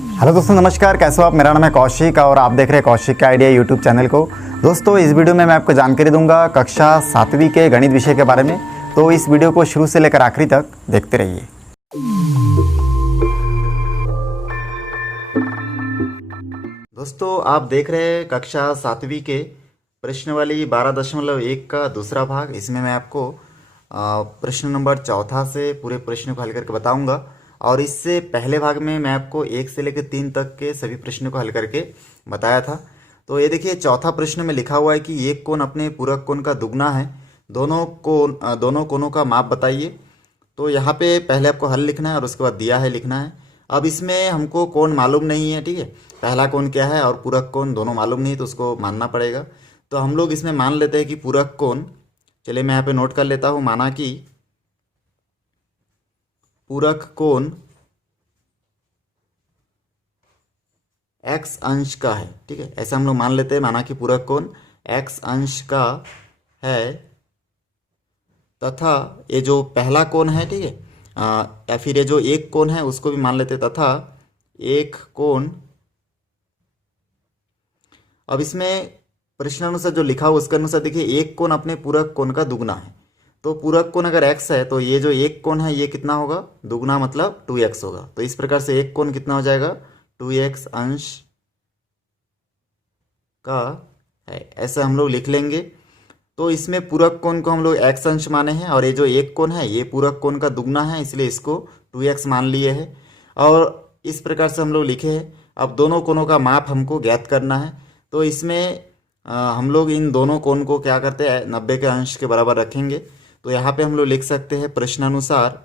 Hello दोस्तों, नमस्कार। कैसे हो आप? मेरा नाम है कौशिक और आप देख रहे हैं कौशिक का आइडिया यूट्यूब चैनल को। दोस्तों, इस वीडियो में मैं आपको जानकारी दूंगा कक्षा 7वीं के गणित विषय के बारे में। तो इस वीडियो को शुरू से लेकर आखिरी तक देखते रहिए। दोस्तों, आप देख रहे हैं कक्षा 7वीं के प्रश्नावली 12.1 का दूसरा भाग। इसमें मैं आपको प्रश्न नंबर चौथा से पूरे प्रश्न को हल करके बताऊंगा। और इससे पहले भाग में मैं आपको 1 से लेकर 3 तक के सभी प्रश्नों को हल करके बताया था। तो ये देखिए, चौथा प्रश्न में लिखा हुआ है कि एक कोण अपने पूरक कोण का दुगना है, दोनों कोणों का माप बताइए। तो यहाँ पे पहले आपको हल लिखना है और उसके बाद दिया है लिखना है। अब इसमें हमको कोण मालूम नहीं है, ठीक है। पहला कोण क्या है और पूरक कोण दोनों मालूम नहीं, तो उसको मानना पड़ेगा। तो हम लोग इसमें मान लेते हैं कि पूरक कोण, चलिए मैं यहाँ पे नोट कर लेता हूँ, माना कि पूरक कोण x अंश का है, ठीक है। ऐसे हम लोग मान लेते हैं, माना कि पूरक कोण x अंश का है तथा ये जो पहला कोण है, ठीक है, या फिर ये जो एक कोण है उसको भी मान लेते हैं, तथा एक कोण। अब इसमें प्रश्नानुसार जो लिखा हुआ उसके अनुसार देखिए, एक कोण अपने पूरक कोण का दुगना है। तो पूरक कोण अगर x है तो ये जो एक कोण है ये कितना होगा? दुगना, मतलब 2x होगा। तो इस प्रकार से एक कोण कितना हो जाएगा? 2x अंश का है, ऐसा हम लोग लिख लेंगे। तो इसमें पूरक कोण को हम लोग x अंश माने हैं और ये जो एक कोण है ये पूरक कोण का दुगना है, इसलिए इसको 2x मान लिए है। और इस प्रकार से हम लोग लिखे हैं। अब दोनों कोणों का माप हमको ज्ञात करना है। तो इसमें हम लोग इन दोनों कोण को क्या करते हैं? 90 के अंश के बराबर रखेंगे। तो यहाँ पे हम लोग लिख सकते हैं प्रश्नानुसार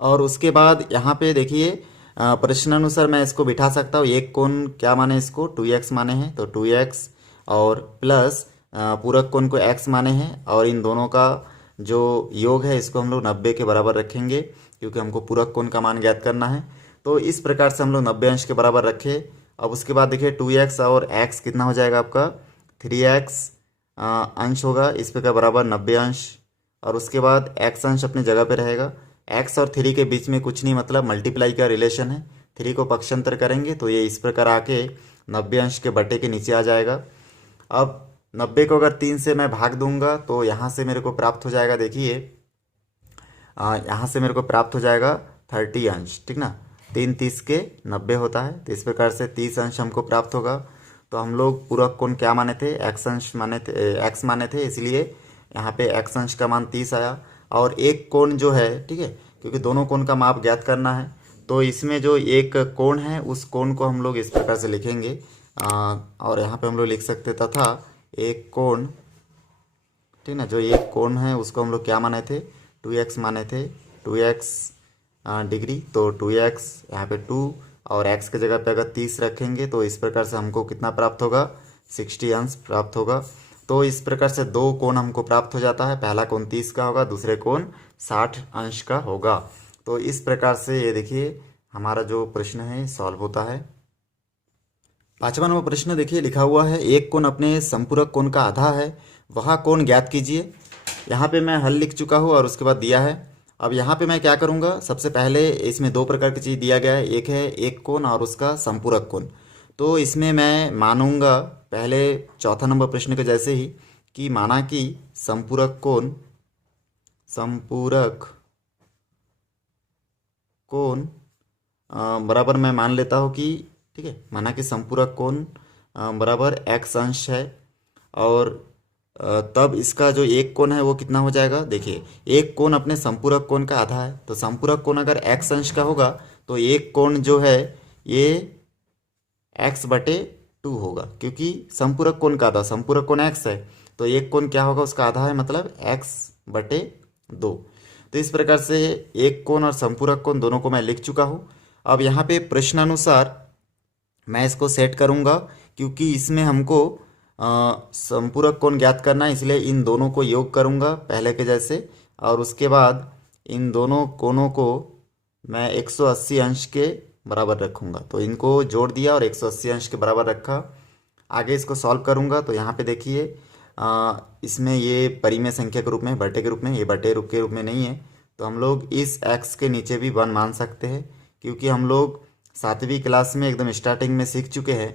और उसके बाद यहाँ पे देखिए प्रश्नानुसार मैं इसको बिठा सकता हूँ। एक कोण क्या माने? इसको 2x माने हैं, तो 2x और प्लस पूरक कोण को x माने हैं और इन दोनों का जो योग है इसको हम लोग 90 के बराबर रखेंगे, क्योंकि हमको पूरक कोण का मान ज्ञात करना है। तो इस प्रकार से हम लोग 90 अंश के बराबर रखे। अब उसके बाद देखिए 2x और x कितना हो जाएगा आपका? 3x अंश होगा, इस पे का बराबर 90 अंश। और उसके बाद x अंश अपनी जगह पे रहेगा। x और 3 के बीच में कुछ नहीं, मतलब मल्टीप्लाई का रिलेशन है। 3 को पक्षांतर करेंगे तो ये इस प्रकार आके 90 अंश के बटे के नीचे आ जाएगा। अब 90 को अगर 3 से मैं भाग दूंगा तो यहाँ से मेरे को प्राप्त हो जाएगा, देखिए यहाँ से मेरे को प्राप्त हो जाएगा 30 अंश, ठीक ना। 3 30 के 90 होता है, तो इस प्रकार से 30 अंश हमको प्राप्त होगा। तो हम लोग पूरक कोण क्या माने थे? x अंश माने थे, x माने थे, इसलिए यहाँ पे x अंश का मान 30 आया। और एक कोण जो है, ठीक है, क्योंकि दोनों कोण का माप ज्ञात करना है, तो इसमें जो एक कोण है उस कोण को हम लोग इस प्रकार से लिखेंगे। और यहाँ पे हम लोग लिख सकते तथा एक कोण, ठीक ना, जो एक कोण है उसको हम लोग क्या माने थे? 2x माने थे, 2x डिग्री। तो 2x यहाँ पे 2 और x के जगह पे अगर 30 रखेंगे तो इस प्रकार से हमको कितना प्राप्त होगा? 60 अंश प्राप्त होगा। तो इस प्रकार से दो कोण हमको प्राप्त हो जाता है। पहला कोण 30 का होगा, दूसरे कोण 60 अंश का होगा। तो इस प्रकार से ये देखिए हमारा जो प्रश्न है सॉल्व होता है। 5वां नंबर प्रश्न देखिए, लिखा हुआ है एक कोण अपने संपूरक कोण का आधा है, वह कोण ज्ञात कीजिए। यहाँ पे मैं हल लिख चुका हूँ और उसके बाद दिया है। अब यहाँ पे मैं क्या करूँगा? सबसे पहले इसमें दो प्रकार की चीज़ दिया गया है, एक है एक कोण और उसका संपूरक कोण। तो इसमें मैं मानूंगा पहले चौथा नंबर प्रश्न के जैसे ही, कि माना कि संपूरक कोण बराबर मैं मान लेता हूँ कि, ठीक है, माना कि संपूरक कोण बराबर x अंश है। और तब इसका जो एक कोण है वो कितना हो जाएगा? देखिए, एक कोण अपने संपूरक कोण का आधा है, तो संपूरक कोण अगर x अंश का होगा तो एक कोण जो है ये x बटे 2 होगा, क्योंकि संपूरक कोण का आधा, संपूरक कोण x है तो एक कोण क्या होगा? उसका आधा है, मतलब x बटे 2। तो इस प्रकार से एक कोण और संपूरक कोण दोनों को मैं लिख चुका हूँ। अब यहाँ पे प्रश्नानुसार मैं इसको सेट करूँगा, क्योंकि इसमें हमको संपूरक कोण ज्ञात करना है, इसलिए इन दोनों को योग करूँगा पहले के जैसे। और उसके बाद इन दोनों कोणों को मैं 180 अंश के बराबर रखूँगा। तो इनको जोड़ दिया और 180 अंश के बराबर रखा। आगे इसको सॉल्व करूँगा तो यहाँ पे देखिए इसमें ये परिमेय संख्या के रूप में, बटे के रूप में, ये बटे रूप के रूप में नहीं है, तो हम लोग इस x के नीचे भी 1 मान सकते हैं, क्योंकि हम लोग 7वीं क्लास में एकदम स्टार्टिंग में सीख चुके हैं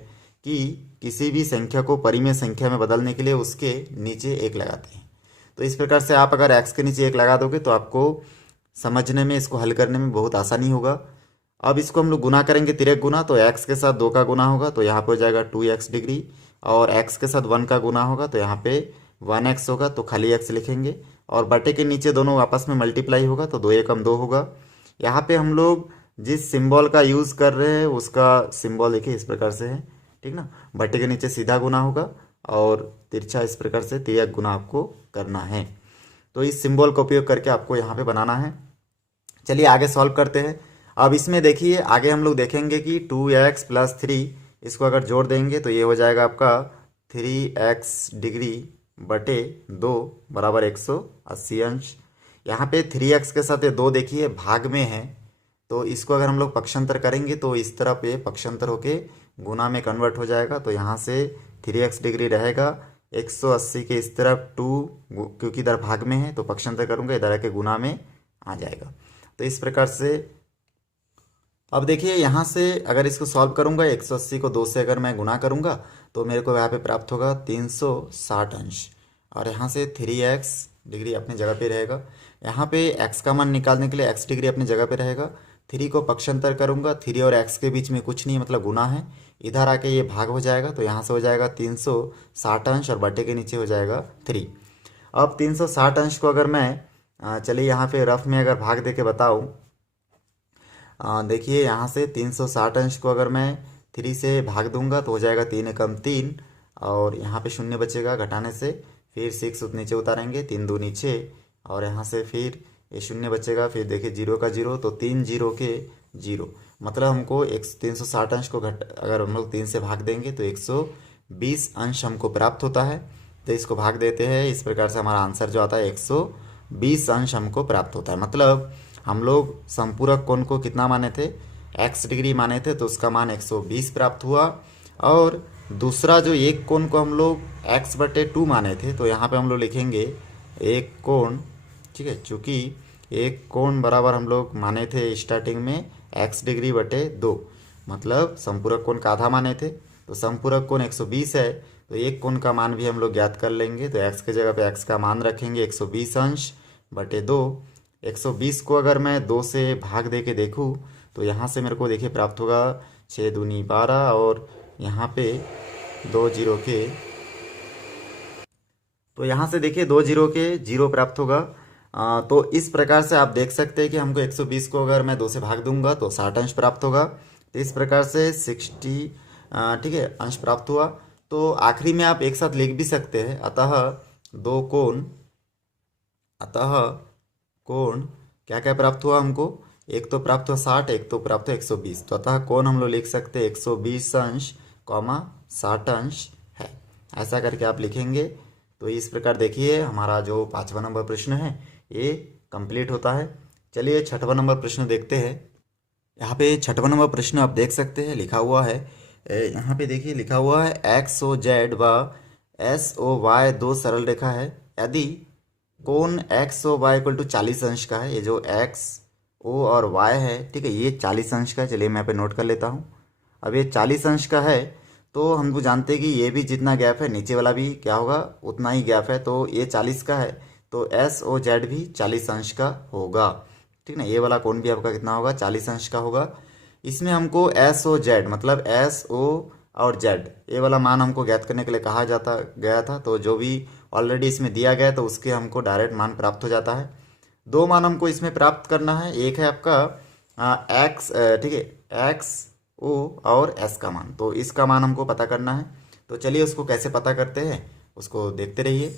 कि किसी भी संख्या को परिमेय संख्या में बदलने के लिए उसके नीचे 1 लगाते हैं। तो इस प्रकार से आप अगर x के नीचे 1 लगा दोगे तो आपको समझने में, इसको हल करने में बहुत आसानी होगा। अब इसको हम लोग गुना करेंगे, तिर्यक गुना, तो x के साथ 2 का गुना होगा तो यहाँ पे हो जाएगा 2x डिग्री, और x के साथ 1 का गुना होगा तो यहाँ पे 1x होगा, तो खाली x लिखेंगे, और बटे के नीचे दोनों आपस में मल्टीप्लाई होगा तो 2 एकम 2 होगा। यहाँ पे हम लोग जिस सिंबल का यूज़ कर रहे हैं उसका सिंबल देखिए इस प्रकार से है, ठीक ना। बटे के नीचे सीधा गुना होगा और तिरछा इस प्रकार से तिर्यक गुना आपको करना है। तो इस सिंबल का उपयोग करके आपको यहाँ पे बनाना है। चलिए आगे सॉल्व करते हैं। अब इसमें देखिए आगे हम लोग देखेंगे कि 2x प्लस 3 इसको अगर जोड़ देंगे तो ये हो जाएगा आपका 3x डिग्री बटे 2 बराबर 180 अंश। यहाँ पे 3x के साथ ये 2 देखिए भाग में है, तो इसको अगर हम लोग पक्षांतर करेंगे तो इस तरफ ये पक्षांतर होके गुना में कन्वर्ट हो जाएगा। तो यहाँ से 3x डिग्री रहेगा, 180 के इस तरफ 2, क्योंकि इधर भाग में है तो पक्षांतर करूँगा, इधर आके गुना में आ जाएगा। तो इस प्रकार से अब देखिए यहाँ से अगर इसको सॉल्व करूँगा, 180 को 2 से अगर मैं गुना करूँगा तो मेरे को यहाँ पे प्राप्त होगा 360 अंश, और यहाँ से 3x डिग्री अपनी जगह पे रहेगा। यहाँ पे x का मान निकालने के लिए x डिग्री अपनी जगह पे रहेगा। 3 को पक्षांतर करूँगा, 3 और x के बीच में कुछ नहीं मतलब गुना है, इधर आके ये भाग हो जाएगा, तो यहाँ से हो जाएगा 360 अंश और बटे के नीचे हो जाएगा 3। अब 360 अंश को अगर मैं चलिए यहाँ पे रफ में अगर भाग दे के बताऊँ, देखिए यहाँ से 360 अंश को अगर मैं 3 से भाग दूंगा तो हो जाएगा 3 एकम 3, और यहाँ पे शून्य बचेगा घटाने से, फिर 6 नीचे उतारेंगे, 3 2 नीचे, और यहाँ से फिर ये शून्य बचेगा, फिर देखिए 0 का 0, तो 3 0 के 0, मतलब हमको 360 अंश को अगर हम लोग 3 से भाग देंगे तो 120 अंश हमको प्राप्त होता है। तो इसको भाग देते हैं, इस प्रकार से हमारा आंसर जो आता है 120 अंश हमको प्राप्त होता है। मतलब हम लोग संपूरक कोण को कितना माने थे, x डिग्री माने थे, तो उसका मान 120 प्राप्त हुआ। और दूसरा जो एक कोण को हम लोग x/2 माने थे, तो यहाँ पे हम लोग लिखेंगे एक कोण, ठीक है, चूँकि एक कोण बराबर हम लोग माने थे स्टार्टिंग में x डिग्री बटे 2, मतलब संपूरक कोण का आधा माने थे, तो संपूरक कोण 120 है, तो एक कोण का मान भी हम लोग ज्ञात कर लेंगे। तो x के जगह पे x का मान रखेंगे 120 अंश बटे 2। 120 को अगर मैं 2 से भाग दे के देखूँ तो यहाँ से मेरे को देखिए प्राप्त होगा 6 दूनी 12, और यहाँ पे 2 जीरो के, तो यहाँ से देखिए 2 जीरो के 0 प्राप्त होगा। तो इस प्रकार से आप देख सकते हैं कि हमको 120 को अगर मैं 2 से भाग दूंगा तो 60 अंश प्राप्त होगा। तो इस प्रकार से 60 ठीक है अंश प्राप्त हुआ। तो आखिरी में आप एक साथ लिख भी सकते हैं, अतः कोण क्या क्या प्राप्त हुआ हमको, एक तो प्राप्त हुआ 60, एक तो प्राप्त हुआ 120, तो अतः कोण हम लोग लिख सकते हैं 120 अंश कॉमा 60 अंश है। ऐसा करके आप लिखेंगे। तो इस प्रकार देखिए हमारा जो 5वां नंबर प्रश्न है ये कंप्लीट होता है। चलिए 6वां नंबर प्रश्न देखते हैं। यहाँ पे 6वां नंबर प्रश्न आप देख सकते हैं, लिखा हुआ है, यहाँ पे देखिए लिखा हुआ है एक्स ओ जेड व एस ओ वाई 2 सरल रेखा है, यदि कोण X O Y equal to 40 अंश का है। ये जो एक्स ओ और वाई है, ठीक है, ये 40 अंश का है। चलिए मैं यहाँ पे नोट कर लेता हूँ। अब ये 40 अंश का है तो हम तो जानते हैं कि ये भी जितना गैप है नीचे वाला भी क्या होगा उतना ही गैप है, तो ये 40 का है तो एस ओ जेड भी 40 अंश का होगा, ठीक ना। ये वाला कोण भी आपका कितना होगा 40 अंश का होगा। इसमें हमको एस ओ जेड मतलब एस ओ और जेड ये वाला मान हमको ज्ञात करने के लिए कहा जाता गया था, तो जो भी ऑलरेडी इसमें दिया गया है तो उसके हमको डायरेक्ट मान प्राप्त हो जाता है। 2 मान हमको इसमें प्राप्त करना है, एक है आपका एक्स, ठीक है, एक्स ओ और एस का मान, तो इसका मान हमको पता करना है। तो चलिए उसको कैसे पता करते हैं उसको देखते रहिए।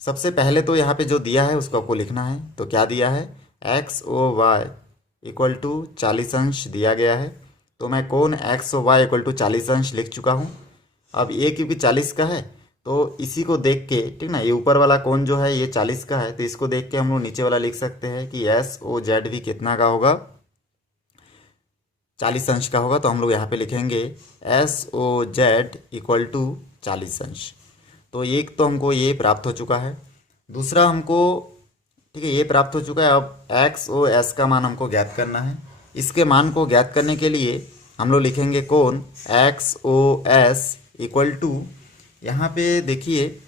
सबसे पहले तो यहाँ पे जो दिया है उसको आपको लिखना है। तो क्या दिया है, X O Y equal to 40 अंश दिया गया है, तो मैं कोण X O Y equal to 40 अंश लिख चुका हूँ। अब ये क्योंकि 40 का है तो इसी को देख के, ठीक ना, ये ऊपर वाला कोण जो है ये 40 का है, तो इसको देख के हम लोग नीचे वाला लिख सकते हैं कि एस ओ जेड भी कितना का होगा 40 अंश का होगा। तो हम लोग यहाँ पे लिखेंगे S O Z equal to 40 अंश। तो एक तो हमको ये प्राप्त हो चुका है। दूसरा हमको ठीक है, ये प्राप्त हो चुका है। अब एक्स ओ एस का मान हमको ज्ञात करना है। इसके मान को ज्ञात करने के लिए हम लोग लिखेंगे कोण X O S equal to, यहाँ पे देखिए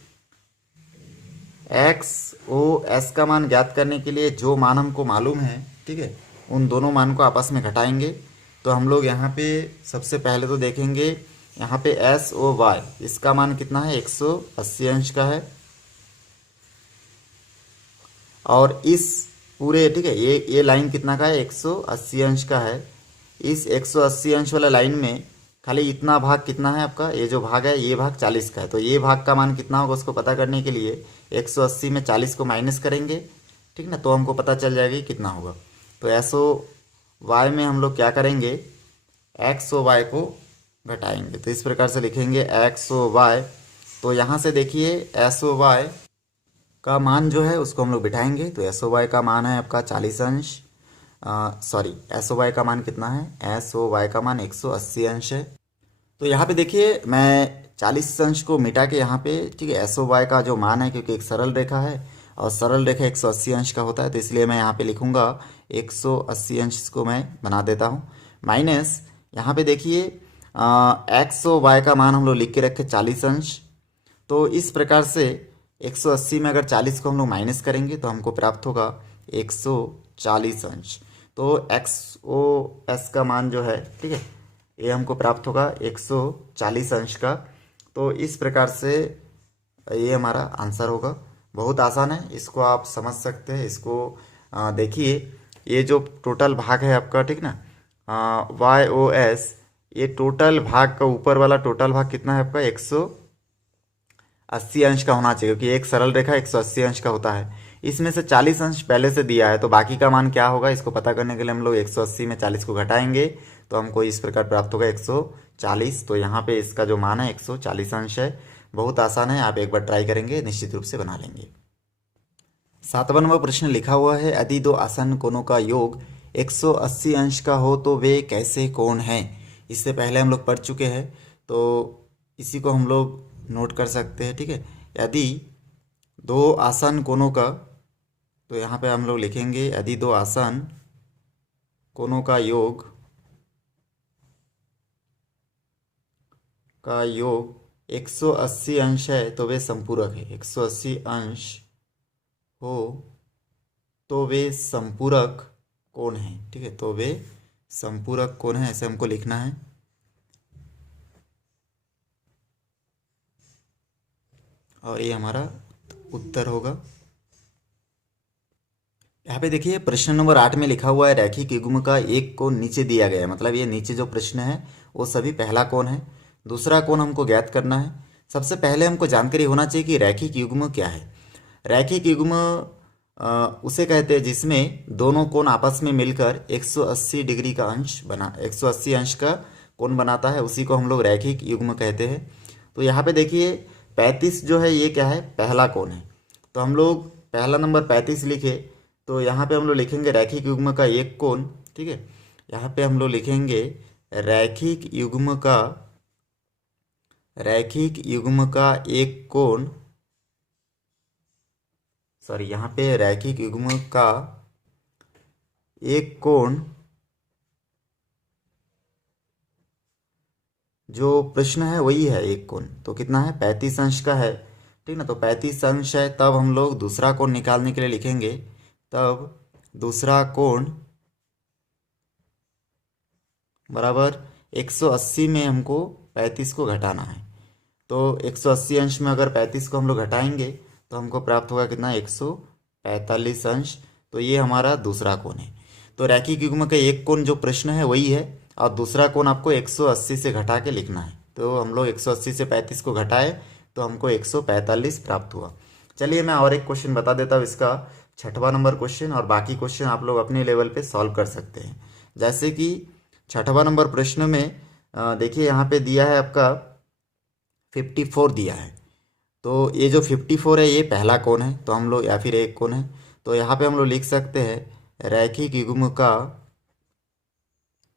एक्स ओ एस का मान ज्ञात करने के लिए जो मान हमको मालूम है, ठीक है, उन दोनों मान को आपस में घटाएंगे। तो हम लोग यहाँ पे सबसे पहले तो देखेंगे यहाँ पे एस ओ वाई, इसका मान कितना है 180 अंश का है। और इस पूरे, ठीक है, ये लाइन कितना का है 180 अंश का है। इस 180 अंश वाला लाइन में खाली इतना भाग कितना है आपका, ये जो भाग है ये भाग 40 का है। तो ये भाग का मान कितना होगा उसको पता करने के लिए 180 में 40 को माइनस करेंगे, ठीक ना, तो हमको पता चल जाएगा कि कितना होगा। तो एस ओ वाई में हम लोग क्या करेंगे, एक्स ओ वाई को घटाएंगे। तो इस प्रकार से लिखेंगे एक्स ओ वाई। तो यहाँ से देखिए एस ओ वाई का मान जो है उसको हम लोग बिठाएंगे। तो एस ओ वाई का मान है आपका 40 अंश, सॉरी एस ओ वाई का मान कितना है, एस ओ वाई का मान 180 अंश है। तो यहाँ पे देखिए मैं 40 अंश को मिटा के यहाँ पे, ठीक है, एस ओ वाई का जो मान है, क्योंकि एक सरल रेखा है और सरल रेखा 180 अंश का होता है, तो इसलिए मैं यहाँ पे लिखूँगा 180 अंश को मैं बना देता हूँ। माइनस यहाँ पे देखिए एक्स ओ वाई का मान हम लोग लिख के रखे 40 अंश। तो इस प्रकार से 180 में अगर 40 को हम लोग माइनस करेंगे तो हमको प्राप्त होगा 140 अंश। तो एक्स ओ एस का मान जो है, ठीक है, ये हमको प्राप्त होगा 140 अंश का। तो इस प्रकार से ये हमारा आंसर होगा। बहुत आसान है, इसको आप समझ सकते हैं। इसको देखिए, ये जो टोटल भाग है आपका, ठीक ना, वाई ओ एस, ये टोटल भाग का ऊपर वाला टोटल भाग कितना है आपका 180 अंश का होना चाहिए, क्योंकि एक सरल रेखा 180 अंश का होता है। इसमें से 40 अंश पहले से दिया है, तो बाकी का मान क्या होगा इसको पता करने के लिए हम लोग 180 में 40 को घटाएंगे, तो हमको इस प्रकार प्राप्त होगा 140। तो यहाँ पे इसका जो मान है 140 अंश है। बहुत आसान है, आप एक बार ट्राई करेंगे निश्चित रूप से बना लेंगे। 7वां नंबर प्रश्न लिखा हुआ है, यदि दो आसन्न कोणों का योग 180 अंश का हो तो वे कैसे कोण हैं। इससे पहले हम लोग पढ़ चुके हैं, तो इसी को हम लोग नोट कर सकते हैं, ठीक है। यदि दो आसन्न कोणों का, तो यहाँ पे हम लोग लिखेंगे यदि दो आसन्न कोणों का योग 180 अंश है तो वे संपूरक है। 180 अंश हो तो वे संपूरक कोण है, ठीक है, तो वे संपूरक कोण है, ऐसे हमको लिखना है। और ये हमारा उत्तर होगा। यहाँ पे देखिए प्रश्न नंबर 8 में लिखा हुआ है रैखिक युग्म का एक कोण नीचे दिया गया है। मतलब ये नीचे जो प्रश्न है वो सभी पहला कोण है। दूसरा कोण हमको ज्ञात करना है। सबसे पहले हमको जानकारी होना चाहिए कि रैखिक युग्म क्या है। रैखिक युग्म उसे कहते हैं जिसमें दोनों कोण आपस में मिलकर 180 डिग्री का अंश बना 180 अंश का कोण बनाता है, उसी को हम लोग रैखिक युग्म कहते हैं। तो यहाँ पे देखिए 35 जो है ये क्या है, पहला कोण है। तो हम लोग पहला नंबर 35 लिखे, तो यहाँ पे हम लोग लिखेंगे रैखिक युग्म का एक कोण, ठीक है। यहाँ पे हम लोग लिखेंगे रैखिक युग्म का एक कोण, सॉरी यहाँ पे रैखिक युग्म का एक कोण जो प्रश्न है वही है एक कोण। तो कितना है 35 अंश का है, ठीक ना। तो 35 अंश है, तब हम लोग दूसरा कोण निकालने के लिए लिखेंगे, तब दूसरा कोण बराबर 180 में हमको 35 को घटाना है। तो 180 अंश में अगर 35 को हम लोग घटाएंगे तो हमको प्राप्त होगा कितना 145 अंश। तो ये हमारा दूसरा कोण है। तो रैखिक युग्म का एक कोण जो प्रश्न है वही है, और दूसरा कोण आपको 180 से घटा के लिखना है। तो हम लोग 180 से 35 को घटाए तो हमको 145 प्राप्त हुआ। चलिए मैं और एक क्वेश्चन बता देता हूँ, इसका 6वां नंबर क्वेश्चन, और बाकी क्वेश्चन आप लोग अपने लेवल पे सॉल्व कर सकते हैं। जैसे कि 6वां नंबर प्रश्न में देखिए यहाँ पे दिया है आपका 54 दिया है। तो ये जो 54 है ये पहला कोण है, तो हम लोग, या फिर एक कोण है, तो यहाँ पे हम लोग लिख सकते हैं रैखिक युग्म का,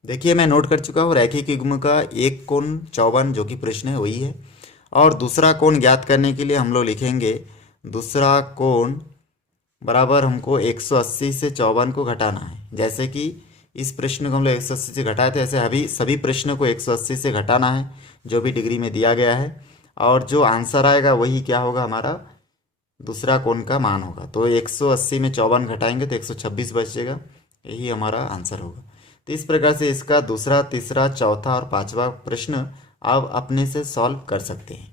देखिए मैं नोट कर चुका हूँ, रैखिक युग्म का एक कोण 54 जो कि प्रश्न है वही है। और दूसरा कोण ज्ञात करने के लिए हम लोग लिखेंगे दूसरा कोण बराबर हमको 180 से 54 को घटाना है। जैसे कि इस प्रश्न को हम लोग 180 से घटाए थे, ऐसे अभी सभी प्रश्नों को 180 से घटाना है जो भी डिग्री में दिया गया है, और जो आंसर आएगा वही क्या होगा, हमारा दूसरा कोण का मान होगा। तो 180 में 54 घटाएंगे तो 126 बचेगा, यही हमारा आंसर होगा। तो इस प्रकार से इसका दूसरा, तीसरा, चौथा और पांचवा प्रश्न आप अपने से सॉल्व कर सकते हैं।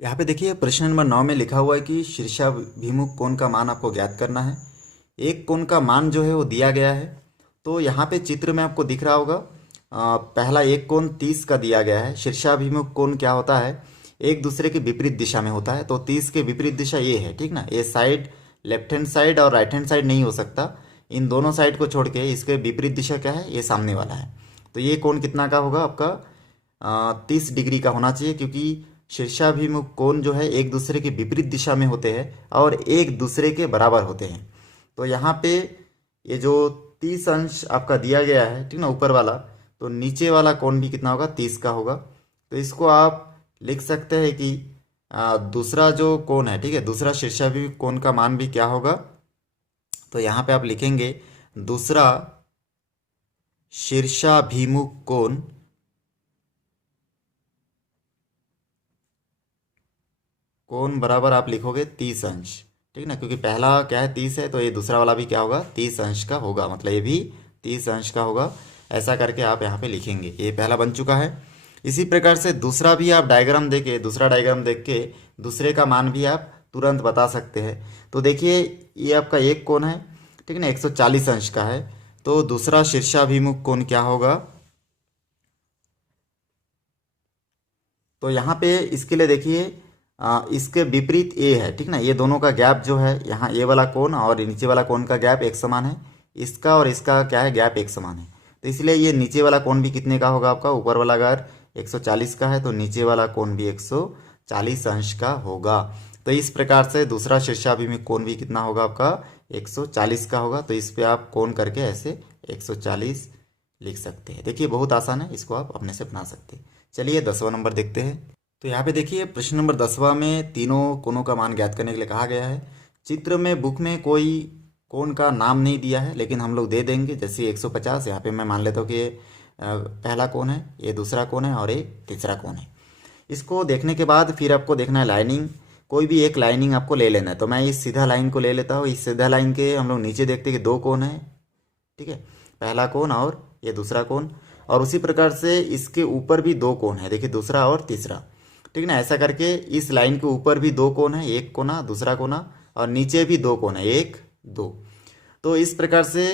यहाँ पे देखिए प्रश्न नंबर 9 में लिखा हुआ है कि शीर्षाभिमुख कोण का मान आपको ज्ञात करना है। एक कोण का मान जो है वो दिया गया है। तो यहाँ पे चित्र में आपको दिख रहा होगा, पहला एक कोण 30 का दिया गया है। शीर्षाभिमुख कोण क्या होता है, एक दूसरे के विपरीत दिशा में होता है। तो 30 के विपरीत दिशा ये है, ठीक ना। ये साइड लेफ्ट हैंड साइड और राइट हैंड साइड नहीं हो सकता, इन दोनों साइड को छोड़ के इसके विपरीत दिशा क्या है, ये सामने वाला है। तो ये कोण कितना का होगा आपका, 30 डिग्री का होना चाहिए, क्योंकि शीर्षाभिमुख कोण जो है एक दूसरे के विपरीत दिशा में होते हैं और एक दूसरे के बराबर होते हैं। तो यहाँ पे ये जो 30 अंश आपका दिया गया है, ठीक ना, ऊपर वाला, तो नीचे वाला कोण भी कितना होगा, 30 का होगा। तो इसको आप लिख सकते हैं कि दूसरा जो कोण है, ठीक है, दूसरा शीर्षाभिमुख कोण का मान भी क्या होगा। तो यहाँ पे आप लिखेंगे दूसरा शीर्षाभिमुख कोण बराबर आप लिखोगे 30 अंश, ठीक ना, क्योंकि पहला क्या है 30 है, तो ये दूसरा वाला भी क्या होगा, 30 अंश का होगा, मतलब ये भी 30 अंश का होगा। ऐसा करके आप यहाँ पे लिखेंगे, ये पहला बन चुका है। इसी प्रकार से दूसरा भी आप डायग्राम देके, दूसरा डायग्राम देख के दूसरे का मान भी आप तुरंत बता सकते हैं। तो देखिए ये आपका एक कोण है, ठीक है ना, 140 अंश का है। तो दूसरा शीर्षाभिमुख कोण क्या होगा, तो यहाँ पे इसके लिए देखिए इसके विपरीत ए है, ठीक ना, ये दोनों का गैप जो है, यहाँ ए वाला कोण और नीचे वाला कोण का गैप एक समान है। इसका और इसका क्या है, गैप एक समान है। तो इसलिए ये नीचे वाला कोण भी कितने का होगा आपका, ऊपर वाला अगर 140 का है तो नीचे वाला कोण भी 140 अंश का होगा। तो इस प्रकार से दूसरा शीर्षाभिमुख कोण भी कितना होगा आपका, 140 का होगा। तो इस पे आप कोण करके ऐसे 140 लिख सकते हैं। देखिए बहुत आसान है, इसको आप अपने से बना सकते हैं। चलिए 10वां नंबर देखते हैं। तो यहाँ पे देखिए प्रश्न नंबर 10वां में तीनों कोणों का मान ज्ञात करने के लिए कहा गया है। चित्र में बुक में कोई कोण का नाम नहीं दिया है, लेकिन हम लोग दे देंगे। जैसे 150, यहाँ पे मैं मान लेता हूँ कि ये पहला कोण है, ये दूसरा कोण है और ये तीसरा कोण है। इसको देखने के बाद फिर आपको देखना है लाइनिंग, कोई भी एक लाइनिंग आपको ले लेना है। तो मैं इस सीधा लाइन को ले लेता हूँ। इस सीधा लाइन के हम लोग नीचे देखते हैं कि दो कोण है, ठीक है, पहला कोण और ये दूसरा कोण। और उसी प्रकार से इसके ऊपर भी दो कोण है, देखिए दूसरा और तीसरा, ठीक ना। ऐसा करके इस लाइन के ऊपर भी दो कोण है, एक कोना दूसरा कोना, और नीचे भी दो कोण है, एक दो। तो इस प्रकार से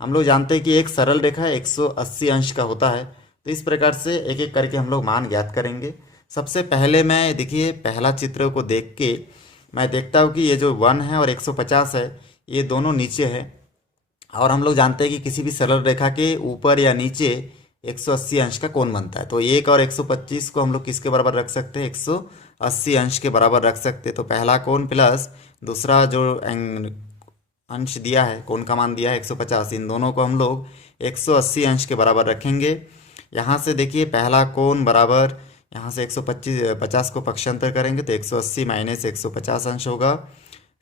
हम लोग जानते हैं कि एक सरल रेखा 180 अंश का होता है। तो इस प्रकार से एक एक करके हम लोग मान ज्ञात करेंगे। सबसे पहले मैं देखिए पहला चित्र को देख के मैं देखता हूँ कि ये जो 1 है और 150 है, ये दोनों नीचे है। और हम लोग जानते हैं कि किसी भी सरल रेखा के ऊपर या नीचे 180 अंश का कोण बनता है। तो 1 और 125 को हम लोग किसके बराबर रख सकते हैं, 180 अंश के बराबर रख सकते हैं। तो पहला कोण प्लस दूसरा जो अंश दिया है, कोण का मान दिया है 150, इन दोनों को हम लोग 180 अंश के बराबर रखेंगे। यहाँ से देखिए पहला कोण बराबर, यहाँ से 150 को पक्षांतर करेंगे तो 180 माइनस 150 अंश होगा।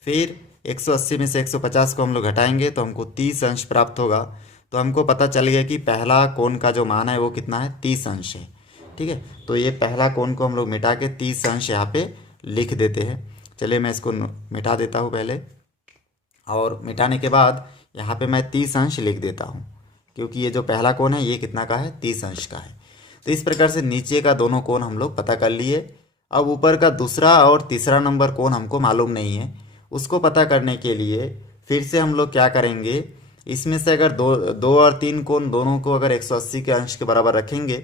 फिर 180 में से 150 को हम लोग घटाएंगे तो हमको 30 अंश प्राप्त होगा। तो हमको पता चल गया कि पहला कोण का जो मान है वो कितना है, 30 अंश है, ठीक है। तो ये पहला कोण को हम लोग मिटा के 30 अंश यहाँ पे लिख देते हैं। चलिए मैं इसको मिटा देता हूँ पहले, और मिटाने के बाद यहाँ पे मैं 30 अंश लिख देता हूँ, क्योंकि ये जो पहला कोण है ये कितना का है, 30 अंश का है। तो इस प्रकार से नीचे का दोनों कोण हम लोग पता कर लिए। अब ऊपर का दूसरा और तीसरा नंबर कोण हमको मालूम नहीं है, उसको पता करने के लिए फिर से हम लोग क्या करेंगे, इसमें से अगर दो और तीन कोण दोनों को अगर 180 के अंश के बराबर रखेंगे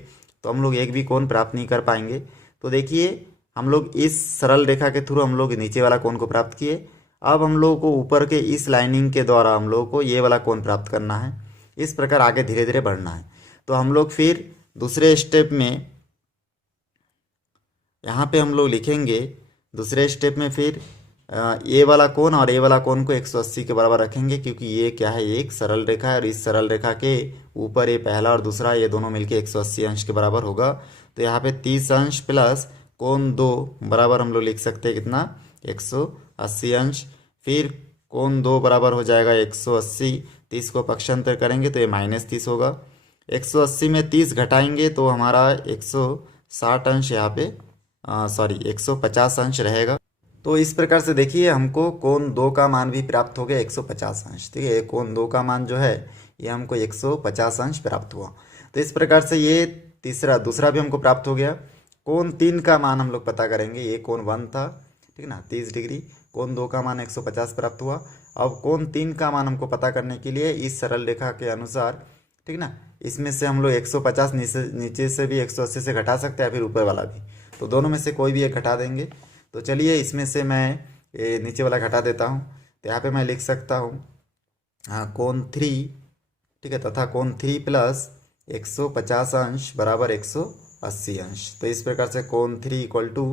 तो हम लोग एक भी कोण प्राप्त नहीं कर पाएंगे। तो देखिए हम लोग इस सरल रेखा के थ्रू हम लोग नीचे वाला कोण को प्राप्त किए। अब हम लोगों को ऊपर के इस लाइनिंग के द्वारा हम लोगों को ये वाला कोण प्राप्त करना है। इस प्रकार आगे धीरे धीरे बढ़ना है। तो हम लोग फिर दूसरे स्टेप में यहाँ पे हम लोग लिखेंगे, दूसरे स्टेप में फिर ये वाला कोण और ये वाला कोण को 180 के बराबर रखेंगे, क्योंकि ये क्या है, एक सरल रेखा है और इस सरल रेखा के ऊपर ये पहला और दूसरा ये दोनों मिलके 180 अंश के बराबर होगा। तो यहाँ पे 30 अंश प्लस कोण 2 बराबर हम लोग लिख सकते हैं कितना, 180 अंश। फिर कोण 2 बराबर हो जाएगा 180। 30 को पक्षांतर करेंगे तो ये -30 होगा। 180 में 30 घटाएंगे तो हमारा 160 अंश यहाँ पे सॉरी 150 अंश रहेगा। तो इस प्रकार से देखिए हमको कोण 2 का मान भी प्राप्त हो गया 150 अंश। ठीक है, ये कोण 2 का मान जो है ये हमको 150 अंश प्राप्त हुआ। तो इस प्रकार से ये दूसरा भी हमको प्राप्त हो गया। कोण 3 का मान हम लोग पता करेंगे। ये कोण 1 था, ठीक ना, 30 डिग्री। कोण 2 का मान 150 प्राप्त हुआ। अब कोण 3 का मान हमको पता करने के लिए इस सरल रेखा के अनुसार, ठीक ना, इसमें से हम लोग 150 नीचे से भी 180 से घटा सकते हैं, फिर ऊपर वाला भी। तो दोनों में से कोई भी एक घटा देंगे। तो चलिए इसमें से मैं ये नीचे वाला घटा देता हूँ। तो यहाँ पे मैं लिख सकता हूँ कोण 3, ठीक है, तथा कोण 3 प्लस 150 अंश बराबर 180 अंश। तो इस प्रकार से कोण 3 इक्वल टू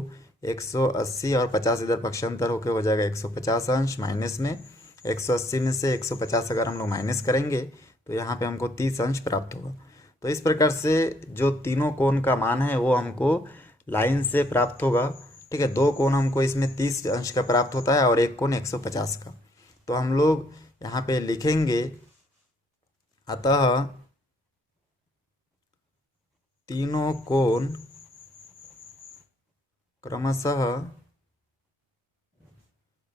180 और 50 इधर पक्षांतर होके हो जाएगा 150 अंश। माइनस में 180 में से 150 अगर हम लोग माइनस करेंगे तो यहाँ पे हमको 30 अंश प्राप्त होगा। तो इस प्रकार से जो तीनों कोण का मान है वो हमको लाइन से प्राप्त होगा। ठीक है, दो कोण हमको इसमें 30 अंश का प्राप्त होता है और एक कोण 150 का। तो हम लोग यहाँ पे लिखेंगे, अतः तीनों कोण क्रमशः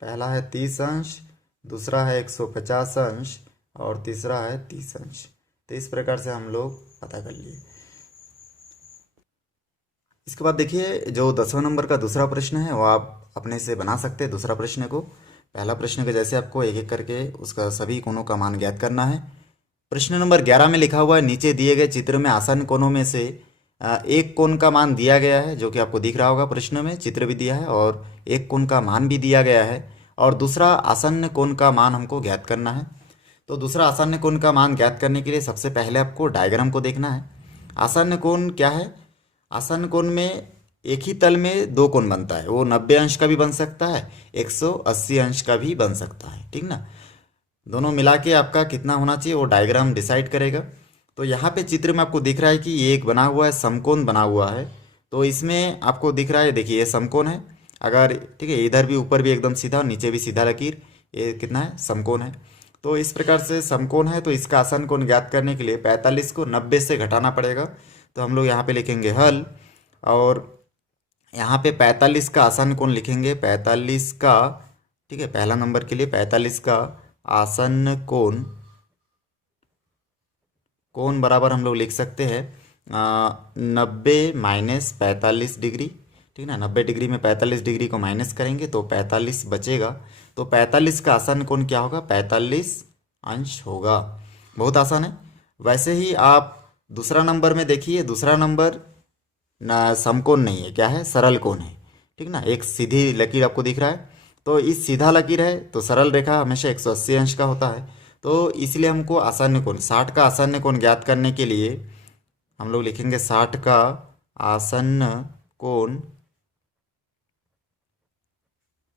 पहला है 30 अंश, दूसरा है 150 अंश और तीसरा है 30 अंश। तो इस प्रकार से हम लोग पता कर लिए। इसके बाद देखिए जो 10वां नंबर का दूसरा प्रश्न है वो आप अपने से बना सकते हैं। दूसरा प्रश्न को पहला प्रश्न के जैसे आपको एक एक करके उसका सभी कोणों का मान ज्ञात करना है। प्रश्न नंबर 11 में लिखा हुआ है, नीचे दिए गए चित्र में आसन कोणों में से एक कोण का मान दिया गया है, जो कि आपको दिख रहा होगा। प्रश्न में चित्र भी दिया है और एक कोण का मान भी दिया गया है, और दूसरा आसन्न कोण का मान हमको ज्ञात करना है। तो दूसरा आसन्न कोण का मान ज्ञात करने के लिए सबसे पहले आपको डायग्राम को देखना है। आसन्न कोण क्या है? आसन्न कोण में एक ही तल में दो कोण बनता है। वो 90 अंश का भी बन सकता है, 180 अंश का भी बन सकता है, ठीक ना। दोनों मिला के आपका कितना होना चाहिए वो डायग्राम डिसाइड करेगा। तो यहाँ पे चित्र में आपको दिख रहा है कि ये एक बना हुआ है, समकोण बना हुआ है। तो इसमें आपको दिख रहा है, देखिए ये समकोण है। अगर ठीक है, इधर भी ऊपर भी एकदम सीधा और नीचे भी सीधा लकीर, ये कितना है? समकोण है। तो इस प्रकार से समकोण है, तो इसका आसन कोण ज्ञात करने के लिए 45 को 90 से घटाना पड़ेगा। तो हम लोग यहाँ पे लिखेंगे हल, और यहाँ पे 45 का आसन कोण लिखेंगे। 45 का, ठीक है, पहला नंबर के लिए 45 का आसन्न कोण बराबर हम लोग लिख सकते हैं 90 माइनस 45 डिग्री, ठीक ना। 90 डिग्री में 45 डिग्री को माइनस करेंगे तो 45 बचेगा। तो 45 का आसन्न कोण क्या होगा? 45 अंश होगा। बहुत आसान है। वैसे ही आप दूसरा नंबर में देखिए, दूसरा नंबर ना समकोण नहीं है, क्या है? सरल कोण है, ठीक ना। एक सीधी लकीर आपको दिख रहा है, तो इस सीधा लकीर है तो सरल रेखा हमेशा 180 अंश का होता है। तो इसलिए हमको आसन्न कोण 60 का आसन्न कोण ज्ञात करने के लिए हम लोग लिखेंगे 60 का आसन्न कोण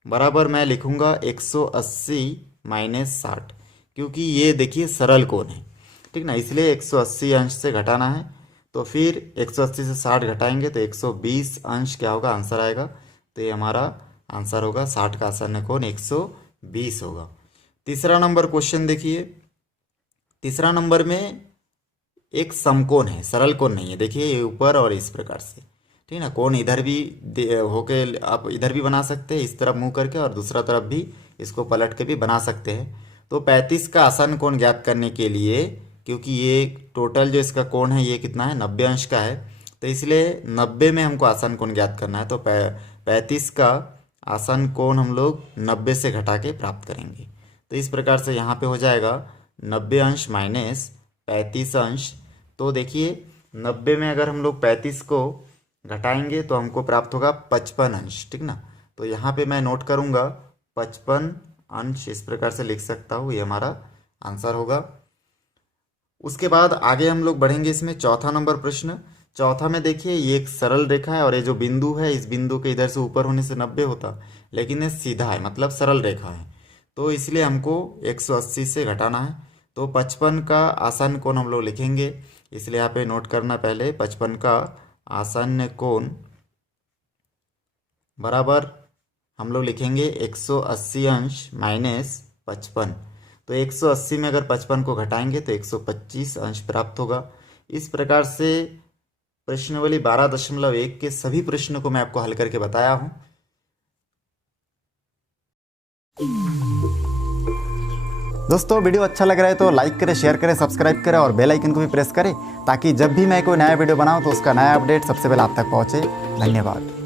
बराबर मैं लिखूंगा 180 माइनस 60, क्योंकि ये देखिए सरल कोण है, ठीक ना, इसलिए 180 अंश से घटाना है। तो फिर 180 से 60 घटाएंगे तो 120 अंश क्या होगा? आंसर आएगा। तो ये हमारा आंसर होगा, 60 का आसन्न कोण 120 होगा। तीसरा नंबर क्वेश्चन देखिए। तीसरा नंबर में एक समकोण है, सरल कोण नहीं है। देखिए ये ऊपर और इस प्रकार से, ठीक है ना। कोण इधर भी होके आप इधर भी बना सकते हैं, इस तरफ मुंह करके, और दूसरा तरफ भी इसको पलट के भी बना सकते हैं। तो 35 का आसन्न कोण ज्ञात करने के लिए, क्योंकि ये टोटल जो इसका कोण है ये कितना है? 90 अंश का है। तो इसलिए 90 में हमको आसन्न कोण ज्ञात करना है। तो 35 का आसन्न कोण हम लोग 90 से घटा के प्राप्त करेंगे। तो इस प्रकार से यहाँ पे हो जाएगा 90 अंश माइनस 35 अंश। तो देखिए 90 में अगर हम लोग 35 को घटाएंगे तो हमको प्राप्त होगा 55 अंश, ठीक ना। तो यहाँ पे मैं नोट करूँगा 55 अंश, इस प्रकार से लिख सकता हूँ। ये हमारा आंसर होगा। उसके बाद आगे हम लोग बढ़ेंगे इसमें। चौथा नंबर प्रश्न। चौथा में देखिए ये एक सरल रेखा है और ये जो बिंदु है, इस बिंदु के इधर से ऊपर होने से 90 होता, लेकिन ये सीधा है, मतलब सरल रेखा है। तो इसलिए हमको 180 से घटाना है। तो 55 का आसन्न कोण हम लोग लिखेंगे, इसलिए यहाँ पे नोट करना पहले। 55 का आसन्न कोण बराबर हम लोग लिखेंगे 180 अंश माइनस 55। तो 180 में अगर 55 को घटाएंगे तो 125 अंश प्राप्त होगा। इस प्रकार से प्रश्नावली 12.1 के सभी प्रश्नों को मैं आपको हल करके बताया हूँ। दोस्तों वीडियो अच्छा लग रहा है तो लाइक करें, शेयर करें, सब्सक्राइब करें और बेल आइकन को भी प्रेस करें ताकि जब भी मैं कोई नया वीडियो बनाऊं तो उसका नया अपडेट सबसे पहले आप तक पहुंचे। धन्यवाद।